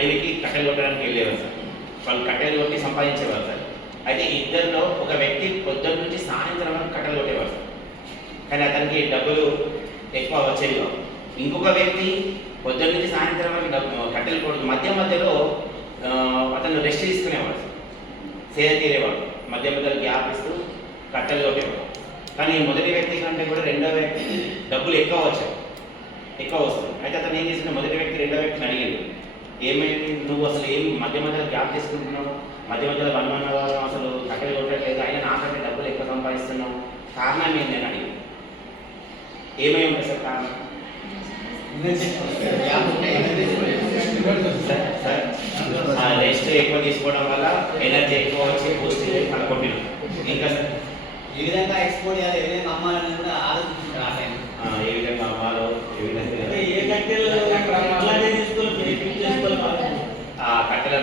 అడవికి కట్టెలు కొట్టడానికి వెళ్ళేవారు సార్. వాళ్ళు కట్టెలు కొట్టి సంపాదించేవారు సార్. అయితే ఇద్దరిలో ఒక వ్యక్తి పొద్దున్న నుంచి సాయంత్రం వరకు కట్టెలు కొట్టేవారు సార్, కానీ అతనికి డబ్బులు ఎక్కువ వచ్చేవి కావు. ఇంకొక వ్యక్తి పొద్దున్న నుంచి సాయంత్రం వరకు కట్టెలు కొడుతూ మధ్యలో అతను రెస్ట్ తీసుకునేవాడు సార్, సేద తీరేవాడు, మధ్యలో గ్యాప్ ఇస్తూ కట్టెలు కొట్టేవాడు. కానీ మొదటి వ్యక్తి కంటే కూడా రెండో వ్యక్తికి డబ్బులు ఎక్కువ వస్తుంది. అయితే అతను ఏం చేసిన మొదటి వ్యక్తి రెండో వ్యక్తిని అడిగాడు, ఏమైంది నువ్వు అసలు ఏం మధ్యలో గ్యాప్ తీసుకుంటున్నావు, మధ్యలో 1 1 hour అసలు కట్టెలు కొట్టట్లేదు, అయినా నాకంటే డబ్బులు ఎక్కువ సంపాదిస్తున్నావు, కారణం ఏంటి అని అడిగాడు. ఏమై ఉంటుంది సార్ కారణం? సార్ రెస్ట్ ఎక్కువ తీసుకోవడం వల్ల ఎనర్జీ ఎక్కువ వచ్చి బూస్ట్ అలా కొట్టినాం. ఇంకా సార్ ఏ విధంగా ఎక్స్పోర్ట్ చేయాలి, ఏ విధంగా అమ్మాలని కూడా ఆలోచించారు ఆ టైం. ఏ విధంగా అమ్మాలో, ఏ విధంగా కట్టెల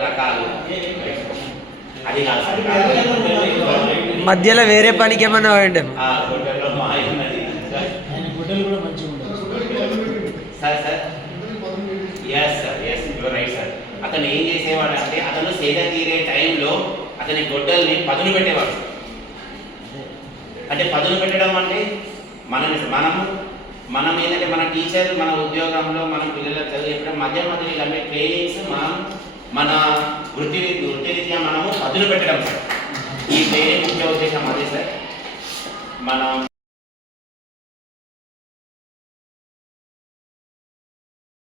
రకాలు అది కాదు సార్. మధ్యలో వేరే పనికి ఏమన్నా వాడండి. గుడ్డల్లో మాయ ఉన్నది గుడ్డలు కూడా మంచిగా ఉంటాయి sir. Yes sir, yes you're right sir. అతను ఏం చేసేవాడు అంటే అతను సేద తీరే టైంలో అతని గొడ్డల్ని పదును పెట్టేవాడు సార్. అంటే పదును పెట్టడం అంటే మనం ఏంటంటే మన టీచర్ మన ఉద్యోగంలో మన పిల్లలకు చదువు చెప్పడం మధ్య ఇలాంటి ట్రైనింగ్స్ మనం మన వృత్తిరీత్యా మనము పదును పెట్టడం సార్. ఈ ట్రైనింగ్ ముఖ్య ఉద్దేశం అదే సార్. మనం